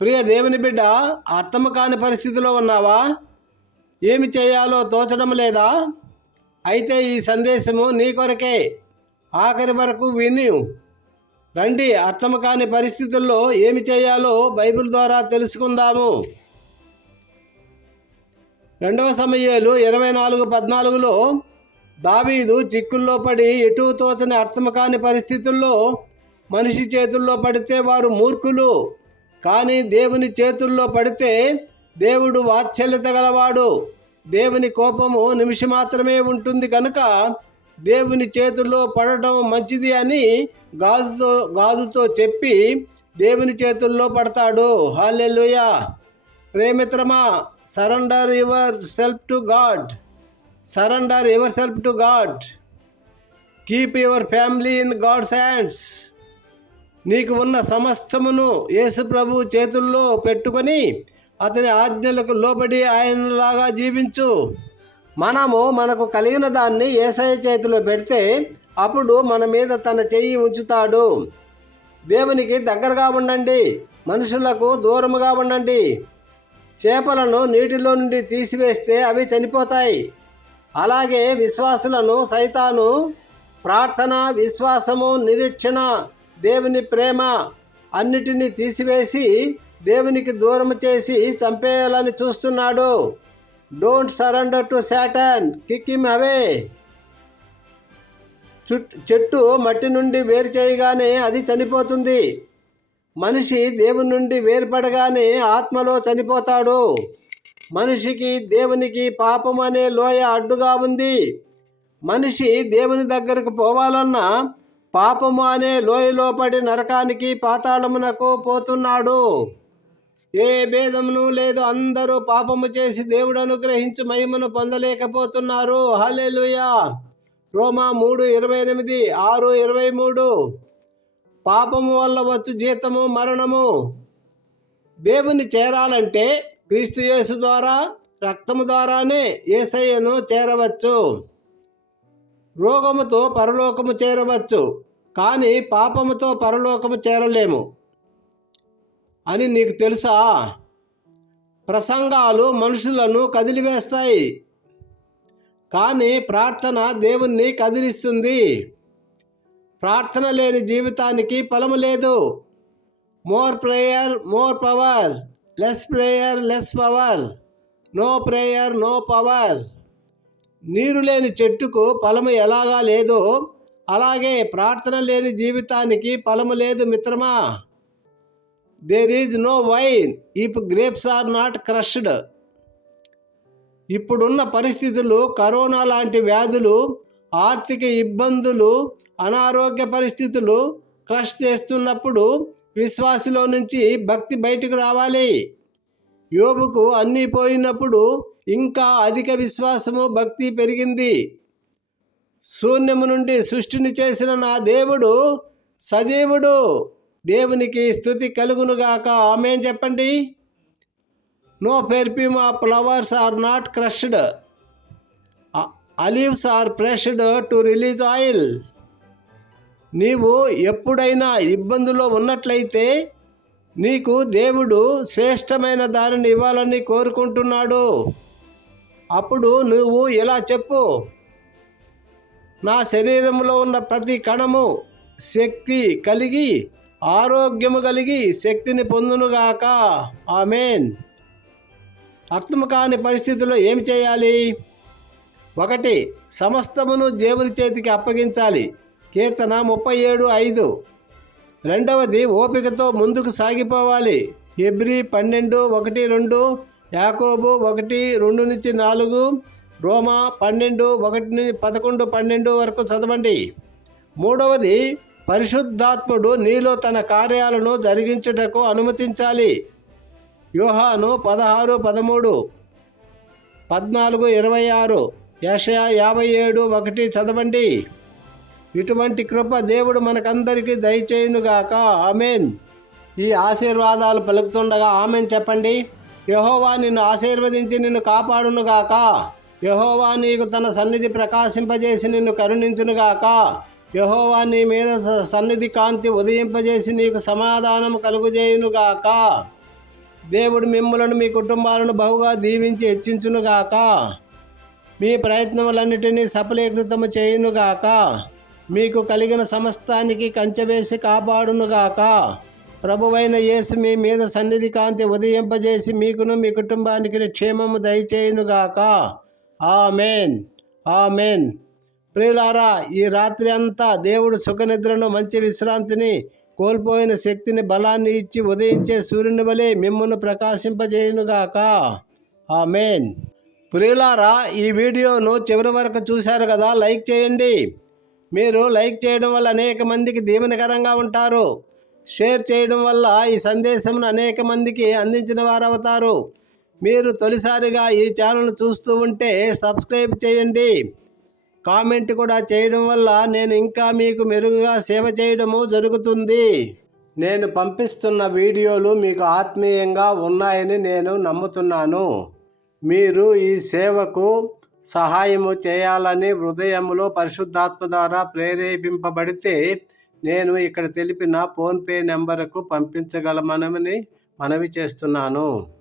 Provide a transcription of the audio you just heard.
ప్రియ దేవుని బిడ్డ, అర్థం కాని పరిస్థితిలో ఉన్నావా? ఏమి చేయాలో తోచడం లేదా? అయితే ఈ సందేశము నీ కొరకే. ఆఖరి వరకు విని రండి. అర్థం కాని పరిస్థితుల్లో ఏమి చేయాలో బైబిల్ ద్వారా తెలుసుకుందాము. 2 సమూయేలు 24:14లో దావీదు చిక్కుల్లో పడి ఎటూ తోచని అర్థం కాని పరిస్థితుల్లో మనిషి చేతుల్లో పడితే వారు మూర్ఖులు, కానీ దేవుని చేతుల్లో పడితే దేవుడు వాత్సల్యత గలవాడు. దేవుని కోపము నిమిషం మాత్రమే ఉంటుంది కనుక దేవుని చేతుల్లో పడటం మంచిది అని గాదుతో చెప్పి దేవుని చేతుల్లో పడతాడు. హల్లెలూయా. ప్రేమిత్రమా, surrender yourself to God. Surrender yourself to God. Keep your family in God's hands. నీకు ఉన్న సమస్తమును యేసు ప్రభు చేతుల్లో పెట్టుకొని అతని ఆజ్ఞలకు లోబడి ఆయనలాగా జీవించు. మనకు కలిగిన దాన్ని యేసయ్య చేతిలో పెడితే అప్పుడు మన మీద తన చెయ్యి ఉంచుతాడు. దేవునికి దగ్గరగా ఉండండి, మనుషులకు దూరముగా ఉండండి. చేపలను నీటిలో నుండి తీసివేస్తే అవి చనిపోతాయి. అలాగే విశ్వాసులను సైతాను ప్రార్థన, విశ్వాసము, నిరీక్షణ, దేవుని ప్రేమ అన్నిటినీ తీసివేసి దేవునికి దూరం చేసి చంపేయాలని చూస్తున్నాడు. Don't surrender to Satan, kick him away. చెట్టు మట్టి నుండి వేరు చేయగానే అది చనిపోతుంది. మనిషి దేవుని నుండి వేరుపడగానే ఆత్మలో చనిపోతాడు. మనిషికి దేవునికి పాపం అనే లోయ అడ్డుగా ఉంది. మనిషి దేవుని దగ్గరకు పోవాలన్నా పాపము అనే లోయలో పడి నరకానికి, పాతాళమునకు పోతున్నాడు. ఏ భేదమును లేదు. అందరూ పాపము చేసి దేవుడు అనుగ్రహించి మహిమను పొందలేకపోతున్నారు. హల్లెలూయా. రోమా 3:28, 6:23. పాపము వల్ల వచ్చు జీతము మరణము. దేవుని చేరాలంటే క్రీస్తు యేసు ద్వారా, రక్తము ద్వారానే యేసయ్యను చేరవచ్చు. రోగముతో పరలోకము చేరవచ్చు, కానీ పాపముతో పరలోకము చేరలేము అని నీకు తెలుసా? ప్రసంగాలు మనుషులను కదిలివేస్తాయి, కానీ ప్రార్థన దేవుణ్ణి కదిలిస్తుంది. ప్రార్థన లేని జీవితానికి ఫలము లేదు. More prayer more power, less prayer less power, no prayer no power. నీరు లేని చెట్టుకు ఫలము ఎలాగా లేదో అలాగే ప్రార్థన లేని జీవితానికి ఫలము లేదు మిత్రమా. There is no wine if grapes are not crushed. ఇప్పుడున్న పరిస్థితులు, కరోనా లాంటి వ్యాధులు, ఆర్థిక ఇబ్బందులు, అనారోగ్య పరిస్థితులు క్రష్ చేస్తున్నప్పుడు విశ్వాసిలో నుంచి భక్తి బయటకు రావాలి. యోబుకు అన్నీ పోయినప్పుడు ఇంకా అధిక విశ్వాసము, భక్తి పెరిగింది. శూన్యము నుండి సృష్టిని చేసిన నా దేవుడు సజీవుడు. దేవునికి స్తుతి కలుగునుగాక. ఆమేన్ చెప్పండి. No perfume of flowers are not crushed, olives are pressed to release oil. నీవు ఎప్పుడైనా ఇబ్బందులో ఉన్నట్లయితే నీకు దేవుడు శ్రేష్టమైన దానిని ఇవ్వాలని కోరుకుంటున్నాడు. అప్పుడు నువ్వు ఇలా చెప్పు: నా శరీరంలో ఉన్న ప్రతి కణము శక్తి కలిగి, ఆరోగ్యము కలిగి శక్తిని పొందునుగాక. ఆమేన్. అర్థం కాని పరిస్థితుల్లో ఏమి చేయాలి? 1, సమస్తమును దేవుని చేతికి అప్పగించాలి. కీర్తన 37:5. 2, ఓపికతో ముందుకు సాగిపోవాలి. హెబ్రీ 12:1-2, యాకోబు 1:2-4, రోమా 12:1-11-12 వరకు చదవండి. 3, పరిశుద్ధాత్ముడు నీలో తన కార్యాలను జరిగించుటకు అనుమతించాలి. యోహాను 16:13, 14:26, యెషయా 57:1 చదవండి. ఇటువంటి కృప దేవుడు మనకందరికీ దయచేయునుగాక. ఆమేన్. ఈ ఆశీర్వాదాలు పలుకుతుండగా ఆమేన్ చెప్పండి. యెహోవా నిన్ను ఆశీర్వదించి నిన్ను కాపాడునుగాక. యెహోవా నీకు తన సన్నిధి ప్రకాశింపజేసి నిన్ను కరుణించునుగాక. యెహోవా నీ మీద సన్నిధి కాంతి ఉదయింపజేసి నీకు సమాధానము కలుగుజేయునుగాక. దేవుడు మిమ్మలను మీ కుటుంబాలను బహుగా దీవించి హెచ్చించునుగాక. మీ ప్రయత్నములన్నిటినీ సఫలీకృతము చేయునుగాక. మీకు కలిగిన సమస్తానికి కంచెవేసి కాపాడునుగాక. ప్రభువైన యేసు మీ మీద సన్నిధి కాంతి ఉదయింపజేసి మీకును మీ కుటుంబానికి క్షేమము దయచేయునుగాక. Amen, amen. ప్రియులారా, ఈ రాత్రి అంతా దేవుడు సుఖనిద్రను, మంచి విశ్రాంతిని, కోల్పోయిన శక్తిని, బలాన్ని ఇచ్చి ఉదయించే సూర్యుని వలె మిమ్మల్ని ప్రకాశింపజేయునుగాక. ఆమెన్. ప్రియులారా, ఈ వీడియోను చివరి వరకు చూశారు కదా, లైక్ చేయండి. మీరు లైక్ చేయడం వల్ల అనేక మందికి దీవెనకరంగా ఉంటారు. షేర్ చేయడం వల్ల ఈ సందేశంను అనేక మందికి అందించిన వారు అవుతారు. మీరు తొలిసారిగా ఈ ఛానల్ చూస్తూ ఉంటే సబ్స్క్రైబ్ చేయండి. కామెంట్ కూడా చేయడం వల్ల నేను ఇంకా మీకు మెరుగుగా సేవ చేయడము జరుగుతుంది. నేను పంపిస్తున్న వీడియోలు మీకు ఆత్మీయంగా ఉన్నాయని నేను నమ్ముతున్నాను. మీరు ఈ సేవకు సహాయము చేయాలని హృదయంలో పరిశుద్ధాత్మ ద్వారా ప్రేరేపింపబడితే నేను ఇక్కడ తెలిపిన ఫోన్పే నెంబరుకు పంపించగలమని మనవి చేస్తున్నాను.